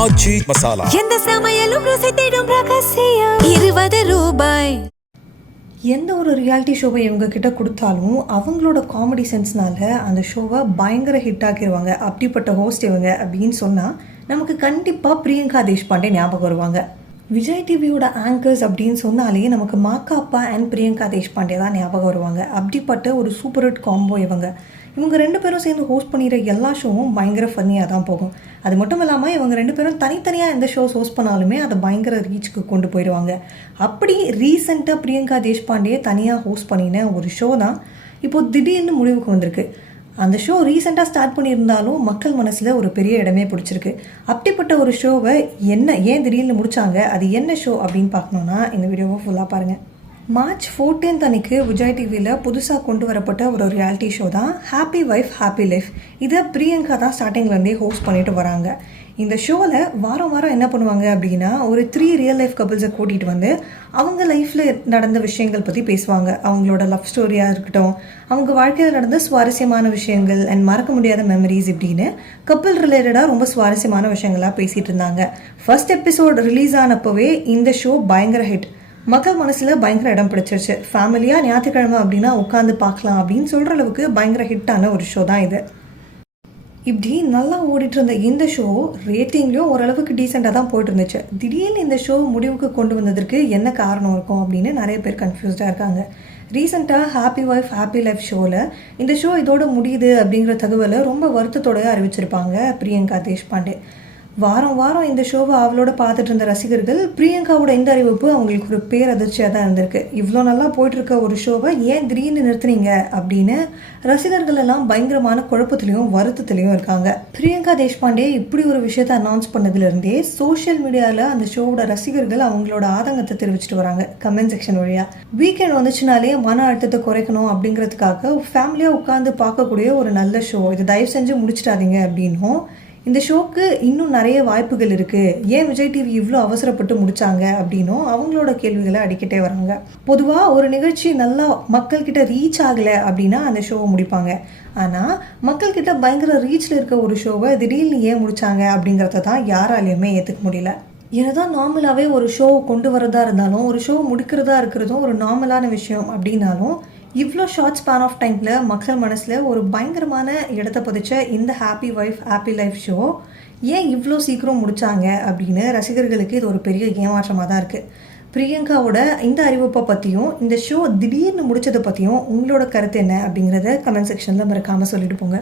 ஆச்சி மசாலா. எந்த சமையலும் ருசி தேடும் ரகசியம் 20 ரூபாய். எந்த ஒரு ரியாலிட்டி ஷோவை இவங்க கிட்ட கொடுத்தாலும் அவங்களோட காமெடி சென்ஸ்னால அந்த ஷோவை பயங்கர ஹிட் ஆக்கிடுவாங்க. அப்படிப்பட்ட ஹோஸ்ட் இவங்க அப்படின்னு சொன்னால் நமக்கு கண்டிப்பாக பிரியங்கா தேஷ்பாண்டே ஞாபகம் வருவாங்க. விஜய் டிவியோட ஆங்கர்ஸ் அப்படின்னு சொன்னாலே நமக்கு மாக்காப்பா அண்ட் பிரியங்கா தேஷ்பாண்டே தான் ஞாபகம் வருவாங்க. அப்படிப்பட்ட ஒரு சூப்பர் ஹிட் காம்போ இவங்க ரெண்டு பேரும் சேர்ந்து ஹோஸ்ட் பண்ணிடுற எல்லா ஷோவும் பயங்கர ஃபன்னியாக தான் போகும். அது மட்டும் இல்லாமல் இவங்க ரெண்டு பேரும் தனித்தனியாக எந்த ஷோஸ் ஹோஸ்ட் பண்ணாலுமே அதை பயங்கர ரீச்சுக்கு கொண்டு போயிடுவாங்க. அப்படி ரீசெண்டாக பிரியங்கா தேஷ்பாண்டே தனியாக ஹோஸ்ட் பண்ணின ஒரு ஷோ தான் இப்போது திடீர்னு முடிவுக்கு வந்திருக்கு. அந்த ஷோ ரீசெண்டாக ஸ்டார்ட் பண்ணியிருந்தாலும் மக்கள் மனசில் ஒரு பெரிய இடமே பிடிச்சிருக்கு. அப்படிப்பட்ட ஒரு ஷோவை ஏன் திடீர்னு முடித்தாங்க, அது என்ன ஷோ அப்படின்னு பார்க்கணுன்னா இந்த வீடியோவை ஃபுல்லாக பாருங்கள். மார்ச் 14 அன்னைக்கு விஜய் டிவியில் புதுசாக கொண்டு வரப்பட்ட ஒரு ரியாலிட்டி ஷோ தான் ஹாப்பி வைஃப் ஹாப்பி லைஃப். இதை பிரியங்கா தான் ஸ்டார்டிங்லேருந்தே ஹோஸ்ட் பண்ணிட்டு வராங்க. இந்த ஷோவில் வாரம் வாரம் என்ன பண்ணுவாங்க அப்படின்னா ஒரு 3 ரியல் லைஃப் கப்பிள்ஸை கூட்டிகிட்டு வந்து அவங்க லைஃப்பில் நடந்த விஷயங்கள் பற்றி பேசுவாங்க. அவங்களோட லவ் ஸ்டோரியாக இருக்கட்டும், அவங்க வாழ்க்கையில் நடந்த சுவாரஸ்யமான விஷயங்கள் அண்ட் மறக்க முடியாத மெமரிஸ் இப்படின்னு கப்பிள் ரிலேட்டடாக ரொம்ப சுவாரஸ்யமான விஷயங்களாக பேசிகிட்டு இருந்தாங்க. ஃபர்ஸ்ட் எபிசோட் ரிலீஸ் ஆனப்போவே இந்த ஷோ பயங்கர ஹிட். மக்கள் மனசில் பயங்கர இடம் பிடிச்சிருச்சு. ஃபேமிலியாக ஞாயிற்றுக்கிழமை அப்படின்னா உட்காந்து பார்க்கலாம் அப்படின்னு சொல்கிற அளவுக்கு பயங்கர ஹிட்டான ஒரு ஷோ தான் இது. இப்படி நல்லா ஓடிட்டு இருந்த இந்த ஷோ ரேட்டிங்லேயும் ஓரளவுக்கு டீசெண்டாக தான் போயிட்டு இருந்துச்சு. திடீர்னு இந்த ஷோ முடிவுக்கு கொண்டு வந்ததற்கு என்ன காரணம் இருக்கும் அப்படின்னு நிறைய பேர் கன்ஃபியூஸ்டாக இருக்காங்க. ரீசெண்டாக ஹாப்பி ஒய்ஃப் ஹாப்பி லைஃப் ஷோவில் இந்த ஷோ இதோட முடியுது அப்படிங்கிற தகவலை ரொம்ப வருத்தத்தோடு அறிவிச்சிருப்பாங்க பிரியங்கா தேஷ்பாண்டே. வாரம் வாரம் இந்த ஷோவை அவளோட பார்த்துட்டு இருந்த ரசிகர்கள் பிரியங்காவோட இந்த அறிவிப்பு அவங்களுக்கு ஒரு பேரதிர்ச்சியாக தான் இருந்திருக்கு. இவ்வளோ நல்லா போயிட்டுருக்க ஒரு ஷோவை ஏன் திடீர்னு நிறுத்துனீங்க அப்படின்னு ரசிகர்கள் எல்லாம் பயங்கரமான குழப்பத்திலையும் வருத்தத்திலையும் இருக்காங்க. பிரியங்கா தேஷ்பாண்டே இப்படி ஒரு விஷயத்தை அனௌன்ஸ் பண்ணதுலேருந்தே சோஷியல் மீடியாவில் அந்த ஷோவோட ரசிகர்கள் அவங்களோட ஆதங்கத்தை தெரிவிச்சிட்டு வராங்க கமெண்ட் செக்ஷன் வழியாக. வீக்கெண்ட் வந்துச்சுனாலே மன அழுத்தத்தை குறைக்கணும் அப்படிங்கிறதுக்காக ஃபேமிலியாக உட்காந்து பார்க்கக்கூடிய ஒரு நல்ல ஷோ, இதை தயவு செஞ்சு முடிச்சிடாதீங்க அப்படின்னும் இந்த ஷோக்கு இன்னும் நிறைய வாய்ப்புகள் இருக்குது, ஏன் விஜய் டிவி இவ்வளோ அவசரப்பட்டு முடித்தாங்க அப்படின்னும் அவங்களோட கேள்விகளை அடிக்கிட்டே வராங்க. பொதுவாக ஒரு நிகழ்ச்சி நல்லா மக்கள்கிட்ட ரீச் ஆகலை அப்படின்னா அந்த ஷோவை முடிப்பாங்க. ஆனால் மக்கள்கிட்ட பயங்கர ரீச்சில் இருக்க ஒரு ஷோவை திடீர்னு ஏன் முடித்தாங்க அப்படிங்கிறத தான் யாராலையுமே ஏற்றுக்க முடியல. என்னதான் நார்மலாகவே ஒரு ஷோவை கொண்டு வரதா இருந்தாலும் ஒரு ஷோ முடிக்கிறதா இருக்கிறதும் ஒரு நார்மலான விஷயம் அப்படின்னாலும் இவ்வளோ ஷார்ட் ஸ்பேன் ஆஃப் டைமில் மக்கள் மனசில் ஒரு பயங்கரமான இடத்த பதிச்ச இந்த happy wife happy life show ஏன் இவ்வளோ சீக்கிரம் முடித்தாங்க அப்படின்னு ரசிகர்களுக்கு இது ஒரு பெரிய ஏமாற்றமாக தான் இருக்குது. பிரியங்காவோட இந்த அறிவிப்பை பற்றியும் இந்த ஷோ திடீர்னு முடித்ததை பற்றியும் உங்களோட கருத்து என்ன அப்படிங்கிறத கமெண்ட் செக்ஷனில் மறக்காமல் சொல்லிட்டு போங்க.